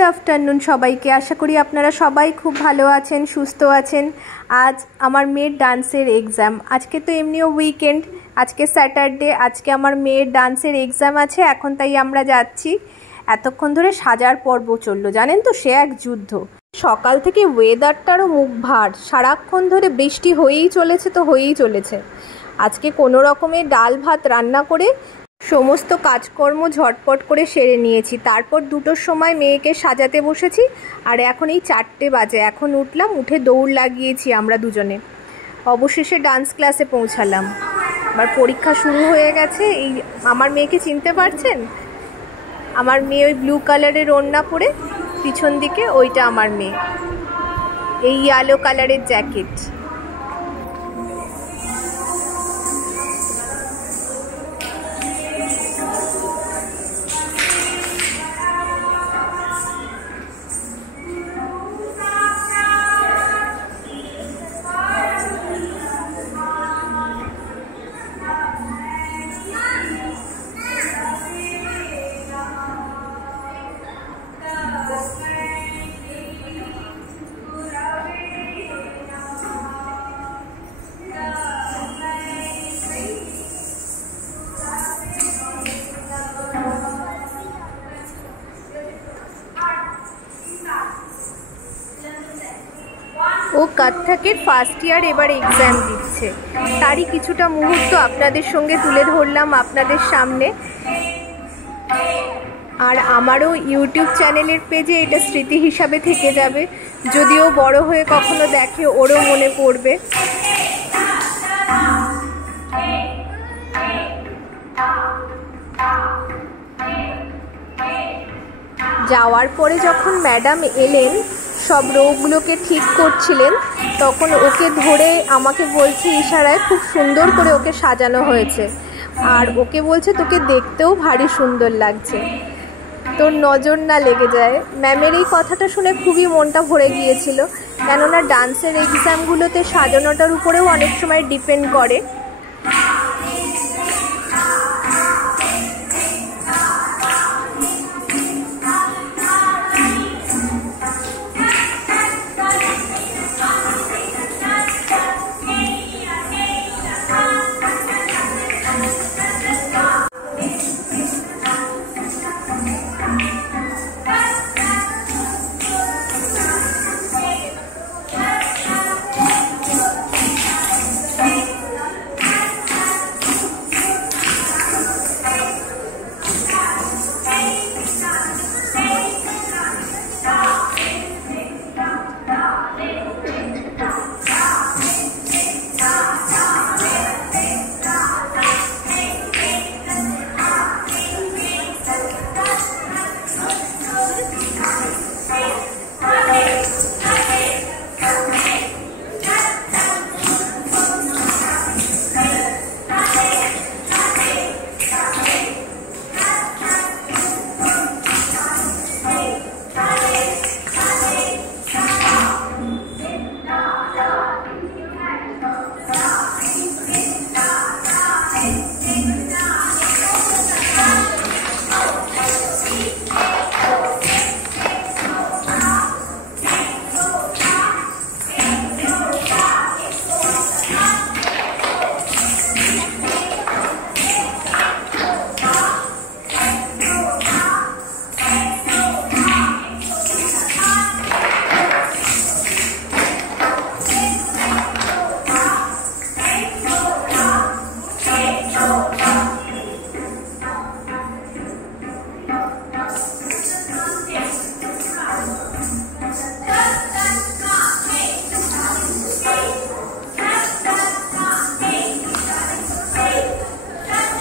Good afternoon सबाइके आशा करी आपनारा सबाई खूब भालो आछेन सुस्थ आछेन। आज आमार मेয়ের डांसের एग्जाम, आज के तो एमनिও उइकेंड, आज के सैटारडे, आज के आमार मेয়ের डांसের एग्जाम आछे। एखन ताई आमरा जाচ্ছি। एतक्षण धरे साजार पर्व चललो, जानेन तो से एक युद्ध। सकाल थेके वेदारटारও मुख भार, साराक्षण धरे बृष्टि हয়েই चलेছে तो हয়েই चलेছে। आजके कोनो रकमे डाल भात रान्ना करे समस्त काजकर्म झटपट करे सेरे निয়েছি। तारपर दुटोर समय मेয়েকে সাজাতে বসেছি আর এখন এই 4টে বাজে। এখন উঠলাম, উঠে দৌড় লাগিয়েছি আমরা দুজনে। অবশেষে ডান্স ক্লাসে পৌঁছালাম। এবার পরীক্ষা শুরু হয়ে গেছে। এই আমার মেয়েকে চিনতে পারছেন? আমার মেয়ে ওই ব্লু কালারের ওড়না পরে, পিছন দিকে ওইটা আমার মেয়ে, এই ইয়েলো কালারের জ্যাকেট। ও কত্থকের ফার্স্ট ইয়ার এবার এক্সাম দিচ্ছে, তারই কিছুটা মুহূর্ত আপনাদের সঙ্গে তুলে ধরলাম আপনাদের সামনে। আর আমারও ইউটিউব চ্যানেলের পেজে এটা স্মৃতি হিসাবে থেকে যাবে। যদিও বড় হয়ে কখনো দেখে ওরও মনে পড়বে। যাওয়ার পরে যখন ম্যাডাম এলেন সব রোগুলোকে ঠিক করছিলেন, তখন ওকে ধরে আমাকে বলছে ইশারায় খুব সুন্দর করে ওকে সাজানো হয়েছে, আর ওকে বলছে তোকে দেখতেও ভারী সুন্দর লাগছে, তোর নজর না লেগে যায়। ম্যামের এই কথাটা শুনে খুবই মনটা ভরে গিয়েছিল, কেননা ডান্সের এক্সামগুলোতে সাজানোটার উপরেও অনেক সময় ডিপেন্ড করে।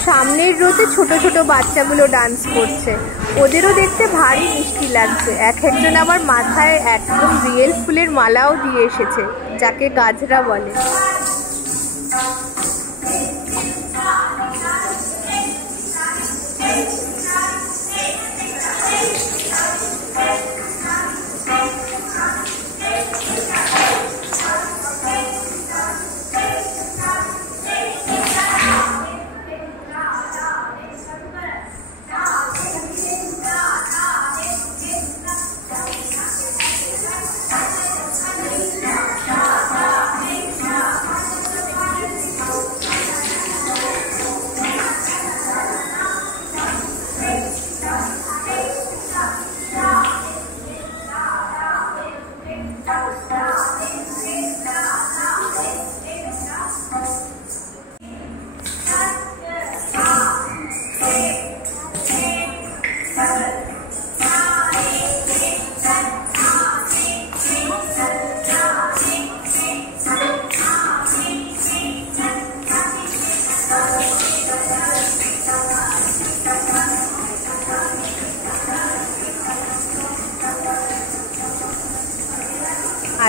সামনের রোতে ছোট ছোট বাচ্চাগুলো ডান্স করছে, ওদেরও দেখতে ভারী মিষ্টি লাগছে। এক একজন আবার মাথায় একদম রিয়েল ফুলের মালাও দিয়ে এসেছে, যাকে গাজরা বলে।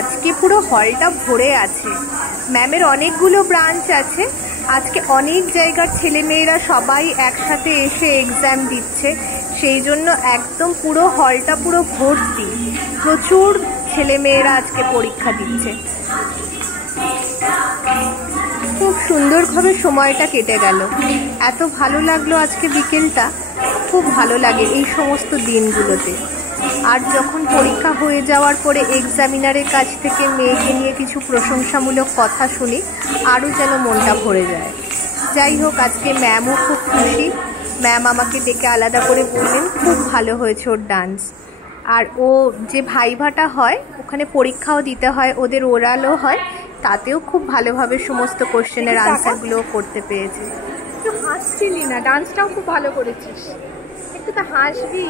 আজকে পুরো হলটা ভরে আছে। ম্যামের অনেকগুলো ব্রাঞ্চ আছে, আজকে অনেক জায়গার ছেলেমেয়েরা সবাই একসাথে এসে এক্সাম দিচ্ছে, সেই জন্য একদম পুরো হলটা পুরো ভর্তি। প্রচুর ছেলেমেয়েরা আজকে পরীক্ষা দিচ্ছে। খুব সুন্দরভাবে সময়টা কেটে গেল। এত ভালো লাগলো আজকে বিকেলটা, খুব ভালো লাগে এই সমস্ত দিনগুলোতে। আর যখন পরীক্ষা হয়ে যাওয়ার পরে এক্সামিনারের কাছ থেকে মেয়েকে নিয়ে কিছু প্রশংসামূলক কথা শুনি, আরও যেন মনটা ভরে যায়। যাই হোক, আজকে ম্যামও খুব খুশি। ম্যাম আমাকে ডেকে আলাদা করে বললেন খুব ভালো হয়েছে ওর ডান্স। আর ও যে ভাইভাটা হয় ওখানে পরীক্ষাও দিতে হয়, ওদের ওরালও হয়, তাতেও খুব ভালোভাবে সমস্ত কোশ্চেনের আনসারগুলো করতে পেরেছে। একটু হাসছিলি না, ডান্সটাও খুব ভালো করেছিস, একটু তো হাসবি।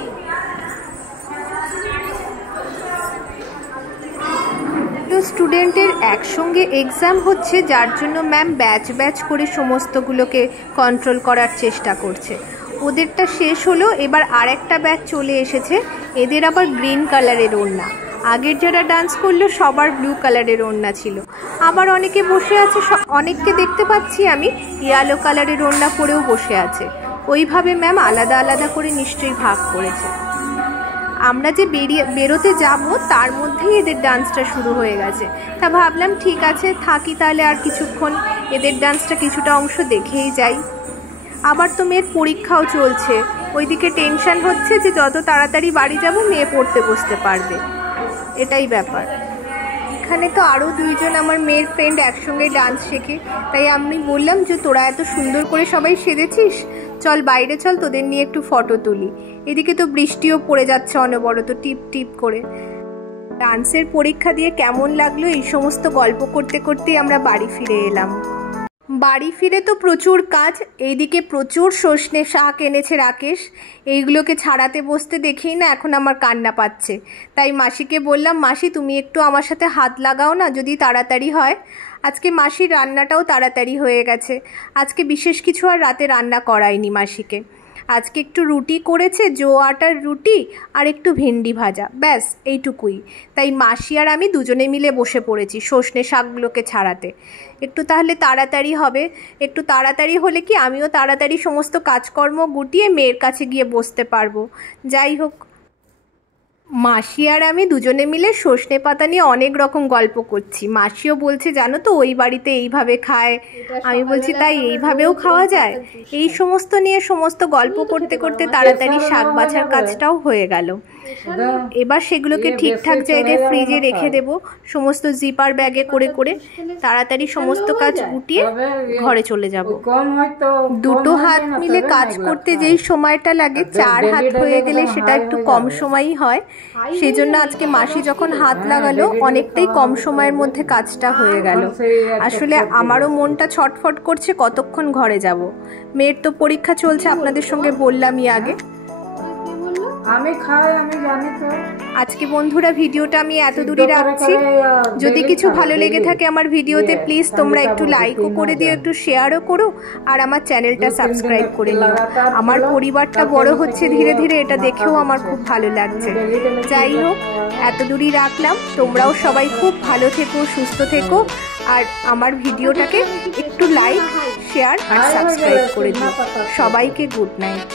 স্টুডেন্টের একসঙ্গে এক্সাম হচ্ছে, যার জন্য ম্যাম ব্যাচ ব্যাচ করে সমস্তগুলোকে কন্ট্রোল করার চেষ্টা করছে। ওদেরটা শেষ হলো, এবার আরেকটা ব্যাচ চলে এসেছে, এদের আবার গ্রিন কালারের ওড়না। আগের যারা ডান্স করলো সবার ব্লু কালারের ওড়না ছিল। আবার অনেকে বসে আছে, অনেককে দেখতে পাচ্ছি আমি ইয়েলো কালারের ওড়না পরেও বসে আছে। ওইভাবে ম্যাম আলাদা আলাদা করে নিশ্চয়ই ভাগ করেছে। আমরা যে বেরোতে যাব তার মধ্যেই এদের ডান্সটা শুরু হয়ে গেছে। তা ভাবলাম ঠিক আছে থাকি তাহলে আর কিছুক্ষণ, এদের ডান্সটা কিছুটা অংশ দেখেই যাই। আবার তো মেয়ের পরীক্ষাও চলছে, ওইদিকে টেনশন হচ্ছে যে যত তাড়াতাড়ি বাড়ি যাব মেয়ে পড়তে বসতে পারবে, এটাই ব্যাপার। এখানে তো আরও দুইজন আমার মেয়ের ফ্রেন্ড একসঙ্গে ডান্স শেখে, তাই আমি বললাম যে তোরা এত সুন্দর করে সবাই সেজেছিস, চল বাইরে চল, তোদের নিয়ে একটু ফটো তুলি। এদিকে তো বৃষ্টিও পড়ে যাচ্ছে অনবরত টিপ টিপ করে। ডান্সের পরীক্ষা দিয়ে কেমন লাগলো এই সমস্ত গল্প করতে করতেই আমরা বাড়ি ফিরে এলাম। বাড়ি ফিরে তো প্রচুর কাজ, এইদিকে প্রচুর সজনে শাক এনেছে রাকেশ, এইগুলোকে ছাড়াতে বসতে দেখেই না এখন আমার কান্না পাচ্ছে। তাই মাসিকে বললাম, মাসি তুমি একটু আমার সাথে হাত লাগাও না যদি তাড়াতাড়ি হয়। আজকে মাসির রান্নাটাও তাড়াতাড়ি হয়ে গেছে, আজকে বিশেষ কিছু আর রাতে রান্না করায়নি মাসিকে। আজকে একটু রুটি করেছে, জো আটার রুটি আর একটু ভেন্ডি ভাজা, ব্যাস এইটুকুই। তাই মাসি আর আমি দুজনে মিলে বসে পড়েছি সজনে শাকগুলোকে ছাড়াতে। একটু তাহলে তাড়াতাড়ি হবে, একটু তাড়াতাড়ি হলে কি আমিও তাড়াতাড়ি সমস্ত কাজকর্ম গুটিয়ে মেয়ের কাছে গিয়ে বসতে পারবো। যাই হোক, মাসি আর আমি দুজনে মিলে সজনে পাতা নিয়ে অনেক রকম গল্প করছি। মাসিও বলছে জানো তো ওই বাড়িতে এইভাবে খায়, আমি বলছি তাই এইভাবেও খাওয়া যায়। এই সমস্ত নিয়ে সমস্ত গল্প করতে করতে তাড়াতাড়ি শাক বাছার কাজটাও হয়ে গেল। এবার সেগুলোকে ঠিকঠাক জায়গায় ফ্রিজে রেখে দেব, সমস্ত জিপার ব্যাগে করে করে তাড়াতাড়ি সমস্ত কাজ গুটিয়ে ঘরে চলে যাব। দুটো হাত মিলে কাজ করতে যেই সময়টা লাগে 4 হাত হয়ে গেলে সেটা একটু কম সময়ই হয়। সেই জন্য আজকে মাসি যখন হাত লাগালো অনেকটাই কম সময়ের মধ্যে কাজটা হয়ে গেল। আসলে আমারও মনটা ছটফট করছে কতক্ষণ ঘরে যাব। মেয়ের তো পরীক্ষা চলছে, আপনাদের সঙ্গে বললামই আগে। আমি খাই, আমি জানি তো। আজকে বন্ধুরা ভিডিওটা আমি এত দূরই রাখছি। যদি কিছু ভালো লেগে থাকে আমার ভিডিওতে প্লিজ তোমরা একটু লাইকও করে দিও, একটু শেয়ারও করো, আর আমার চ্যানেলটা সাবস্ক্রাইব করে নিও। আমার পরিবারটা বড় হচ্ছে ধীরে ধীরে, এটা দেখেও আমার খুব ভালো লাগছে। যাই হোক, এত দূরই রাখলাম। তোমরাও সবাই খুব ভালো থেকো, সুস্থ থেকো, আর আমার ভিডিওটাকে একটু লাইক, শেয়ার আর সাবস্ক্রাইব করে দিও। সবাইকে গুড নাইট।